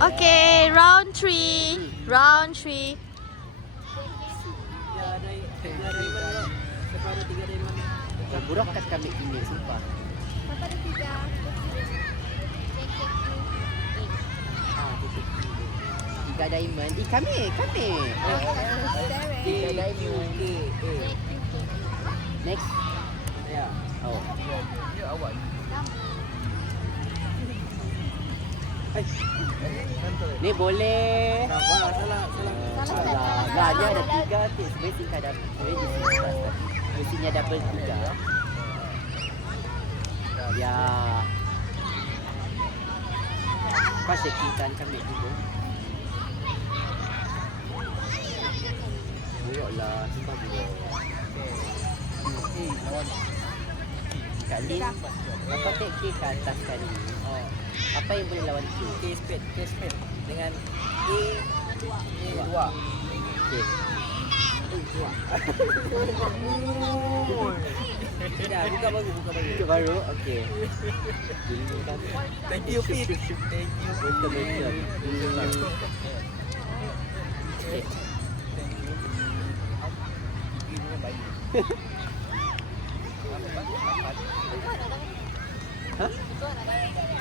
Okay, round 3. Round 3. Buruk kat kami ini, sumpah. Apa ada 3? Tiga diamond. Kami. Tiga diamond. Next. Ya. Oh. Ya awak. Ni boleh. Salah. Salah. Dia ada 3 tips basic ada. Mestinya double 3. Ya. Pasal kita kami dulu. Buruklah, sumpah buruk. Kali apa take K ke atas kali? Oh. Apa yang boleh lawan K? K spade dengan A2. Okey. Dah, buka baru. Buka baru. Okey. Thank you Fit. Thank you. Betul. Okey. Ha?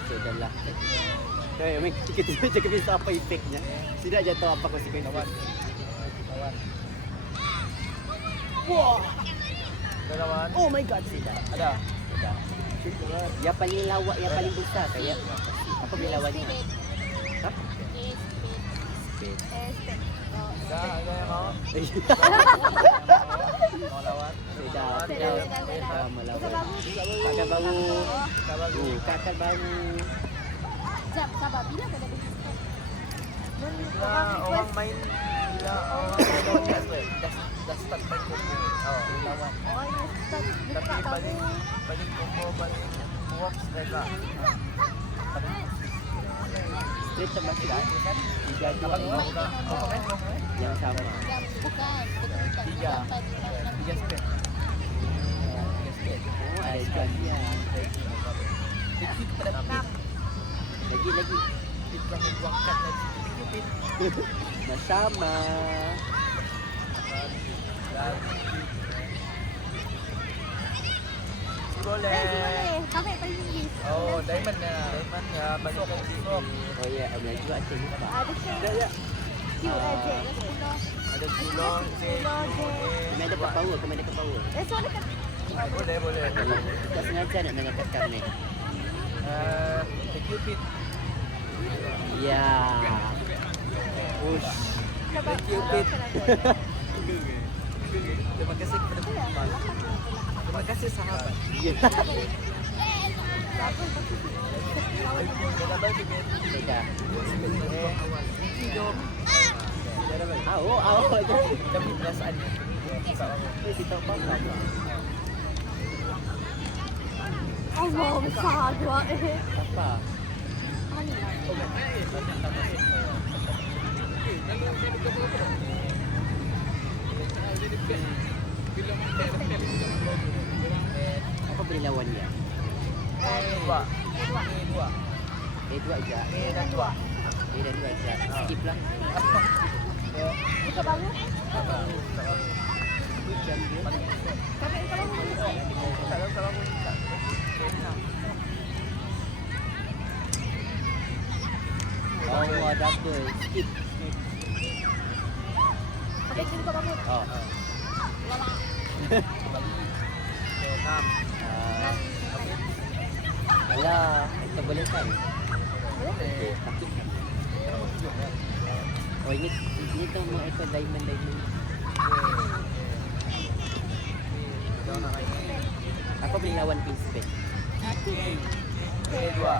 Sudahlah. Kita cakap bisa apa efeknya. Tidak je tahu apa konsekuensi. Lawan. Wah. Lawan. Oh my god, tidak. Ada. Yang paling lawak, yang paling besar kayak apa boleh lawannya? Ha? Dah, ada yang mau. Mau lawan. Tidak melawan. Kakak baru. Kakak baru. Jap, sabar. Bila kau dah bagi start? Orang main bila orang dah start main combo. Oh, lawan. Oh, yang start Tapi dekat paling kamu. combo paling work mereka. Straight termasuk kan? 3 Abang dua main yang sama. Bukan. Tiga. 3 spade. Oh, ada janji. Tapi pada enam. Lagi. Kita membuangkan lagi. Bersama. Boleh. Kami paling tinggi. Oh, diamond ya. Banyak sok. Oh ya, ada juga ada lupa. Ada ke? Ya. Q aja. Ada gulung, Kami ada kat power, So dekat. boleh. Tak sengaja nak menangkap kami. Thank you Fit. Ya. Ush. Thank you Fit. Terima kasih kepada Pumal. Terima kasih sahabat. Ya. Sudah. Awak. Kami perasaannya. Kita faham. Allah besar dua. Apa? Apa boleh lawan dia? Dua. Dua aja. Dan dua. Dan dua aja. Skip lah. Buka bangun. Hujan dia. Kami kalau Oh, double. Skip. pakai sini buka bangun. Oh. Lama. Enam. Alah, kita boleh kan? Boleh. Tapi oh ini tu mau ekor diamond. Apa boleh lawan pin spade? Dua.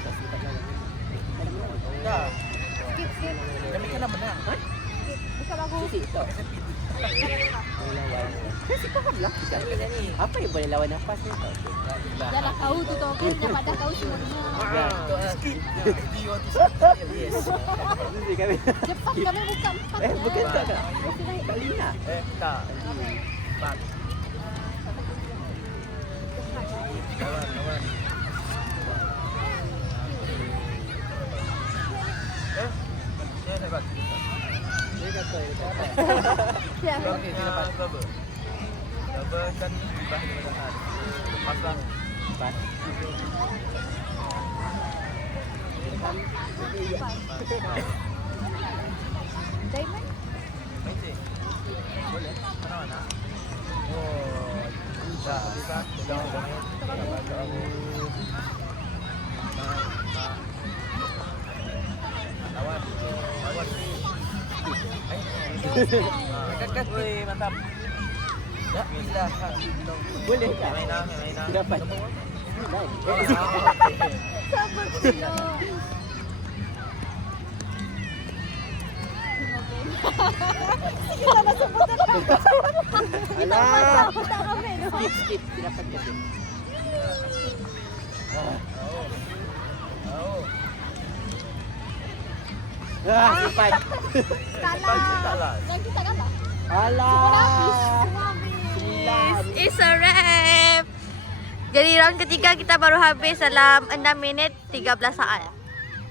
Tak sempat lawan. Dah. Skip. Kami kena menang. Buka bangun. Sisi tak. Boleh lawan. Kasi faham lah kita. Apa yang boleh lawan nafas ni tak? Dah lah kau tu tau kan dapat dah kau semua. Skip. Do you want to skip? Yes. Mesti kami. Cepat kami buka empat. Bukan tak tak. Tak Lina. Tak. Empat. Lawan. saya bagi. Dia kata. Ya. Okey, kita dapat rubber. Rubber kan bah dengan hal. Pasang. Pas. Diamond? Mencik. Boleh? Mana-mana? Oh, dah. Bisa. Dah. Lawan. Kat. Weh, mantap. Ya, bismillah. Boleh tak? Main lah. Dapat. Sabar sila. Kita nasubutan na. Alah. Kita kami, no? Skip. Dapat kasi. Oh. Simpan. Kalah. Dan kita kalah. Alah. Sumabi. It's a wrap. Jadi round ketiga kita baru habis dalam 6 minit 13 saat.